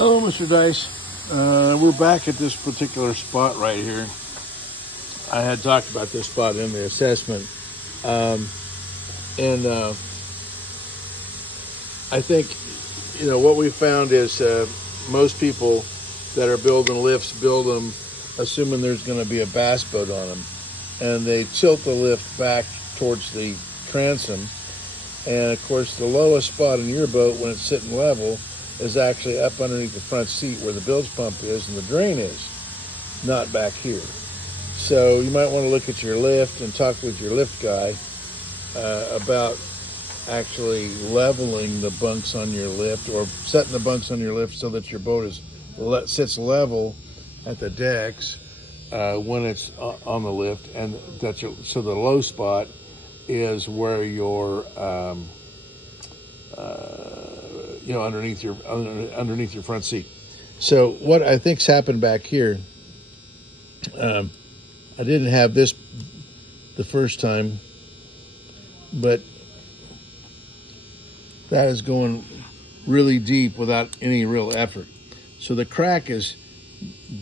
Hello, Mr. Dice. We're back at this particular spot right here. I had talked about this spot in the assessment. And I think, what we found is most people that are building lifts build them assuming there's going to be a bass boat on them. And they tilt the lift back towards the transom. And, of course, the lowest spot in your boat when it's sitting level is actually up underneath the front seat where the bilge pump is and the drain is, not back here. So you might want to look at your lift and talk with your lift guy about actually leveling the bunks on your lift or setting the bunks on your lift so that your boat sits level at the decks when it's on the lift, and so the low spot is where your underneath your front seat. So what I think's happened back here, I didn't have this the first time, but that is going really deep without any real effort. So the crack is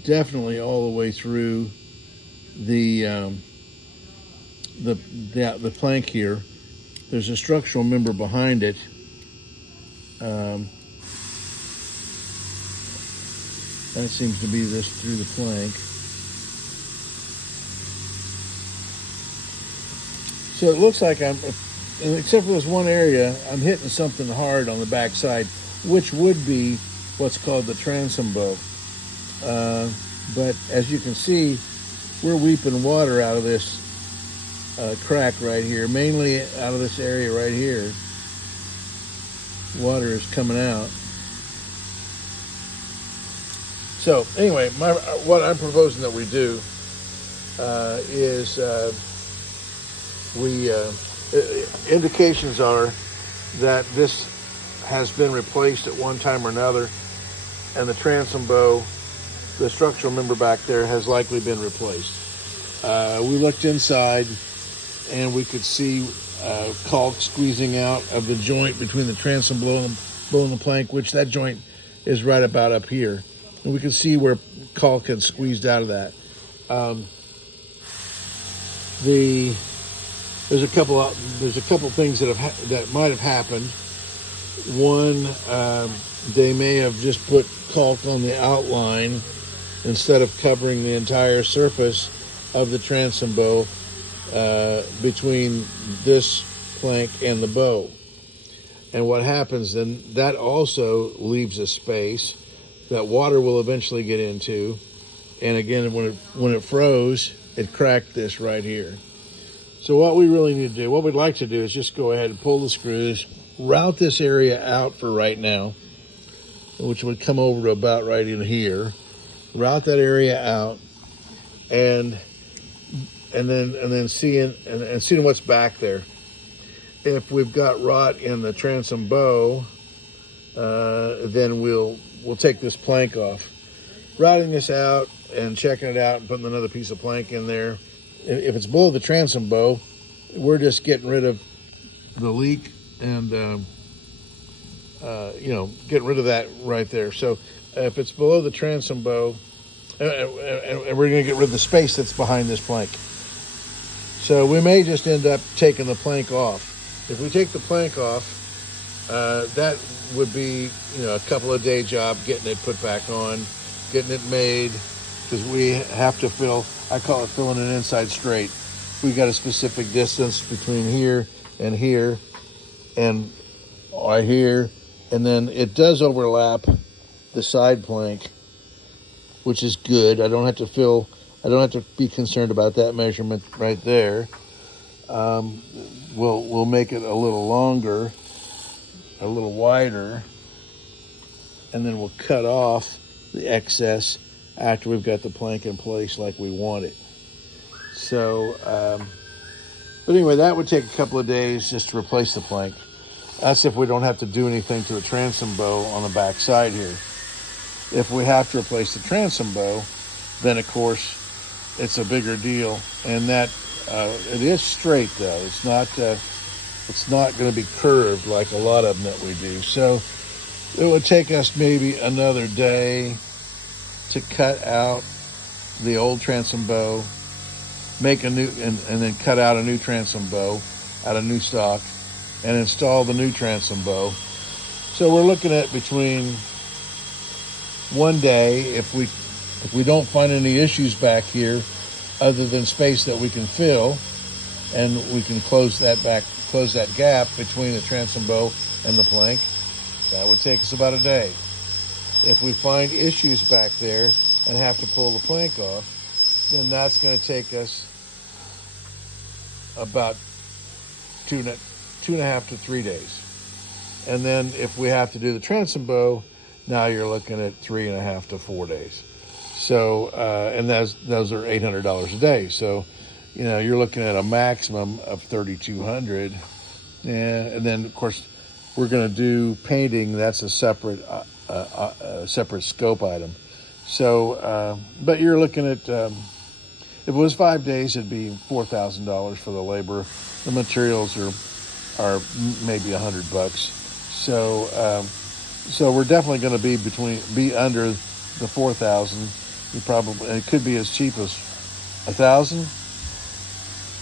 definitely all the way through the plank here. There's a structural member behind it. That seems to be this through the plank. So it looks like except for this one area, I'm hitting something hard on the back side, which would be what's called the transom bow. But as you can see, we're weeping water out of this crack right here, mainly out of this area right here. Water is coming out. So anyway, what I'm proposing that we do is indications are that this has been replaced at one time or another, and the transom bow, the structural member back there, has likely been replaced. We looked inside and we could see caulk squeezing out of the joint between the transom bow and the plank, which that joint is right about up here. And we could see where caulk had squeezed out of that. There's a couple things that might have happened. One, they may have just put caulk on the outline instead of covering the entire surface of the transom bow between this plank and the bow. And what happens then, that also leaves a space that water will eventually get into. And again, when it froze, it cracked this right here. So what we really need to do, what we'd like to do, is just go ahead and pull the screws, route this area out for right now, which would come over to about right in here. Route that area out, and then seeing what's back there. If we've got rot in the transom bow, then we'll take this plank off. Routing this out and checking it out and putting another piece of plank in there. If it's below the transom bow, we're just getting rid of the leak and getting rid of that right there. So if it's below the transom bow, and we're going to get rid of the space that's behind this plank. So we may just end up taking the plank off. If we take the plank off, that would be a couple of day job getting it put back on, getting it made, because we have to fill, I call it filling an inside straight. We got a specific distance between here and here and here, and then it does overlap the side plank, which is good. I don't have to be concerned about that measurement right there. We'll make it a little longer, a little wider, and then we'll cut off the excess after we've got the plank in place like we want it. So, but anyway, that would take a couple of days just to replace the plank. That's if we don't have to do anything to the transom bow on the back side here. If we have to replace the transom bow, then of course it's a bigger deal, and that it is straight though. It's not going to be curved like a lot of them that we do. So It would take us maybe another day to cut out the old transom bow, make a new, and then cut out a new transom bow out of new stock, and install the new transom bow. So we're looking at between one day, if we don't find any issues back here, other than space that we can fill, and we can close that gap between the transom bow and the plank. That would take us about a day. If we find issues back there and have to pull the plank off, then that's going to take us about two and a half to 3 days. And then if we have to do the transom bow, now you're looking at 3.5 to 4 days. So, and those are $800 a day. So, you're looking at a maximum of 3,200. And then of course we're going to do painting. That's a separate scope item. So, but you're looking at if it was 5 days, it'd be $4,000 for the labor. The materials are maybe $100. So we're definitely going to be under the 4,000. It could be as cheap as 1,000.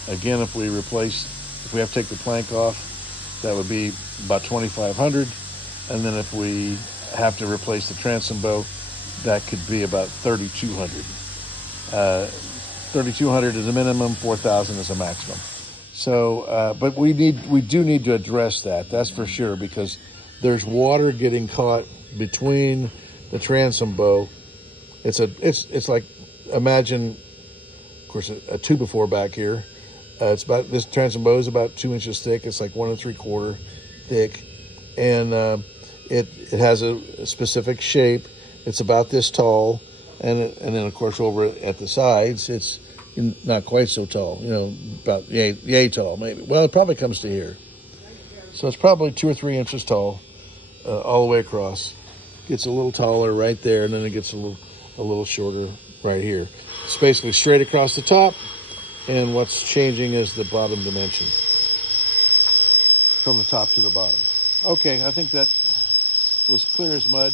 Again, if we have to take the plank off, that would be about 2,500. And then if we have to replace the transom bow, that could be about 3,200. 3,200 is a minimum, 4,000 is a maximum. So, but we do need to address that. That's for sure, because there's water getting caught between the transom bow. It's like, imagine, of course, a 2x4 back here. This transom bow is about 2 inches thick. It's like 1 3/4 thick, and it has a specific shape. It's about this tall, and then of course over at the sides, it's not quite so tall. About yay tall maybe. Well, it probably comes to here, so it's probably 2 or 3 inches tall, all the way across. Gets a little taller right there, and then it gets a little shorter right here. It's basically straight across the top. And what's changing is the bottom dimension from the top to the bottom. Okay, I think that was clear as mud.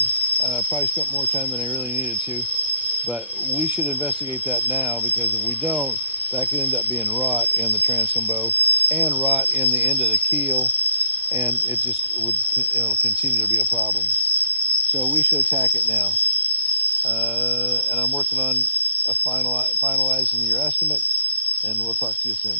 Probably spent more time than I really needed to, but we should investigate that now, because if we don't, that could end up being rot in the transom bow and rot in the end of the keel, and it'll continue to be a problem. So we should attack it now. And I'm working on finalizing your estimate, and we'll talk to you soon.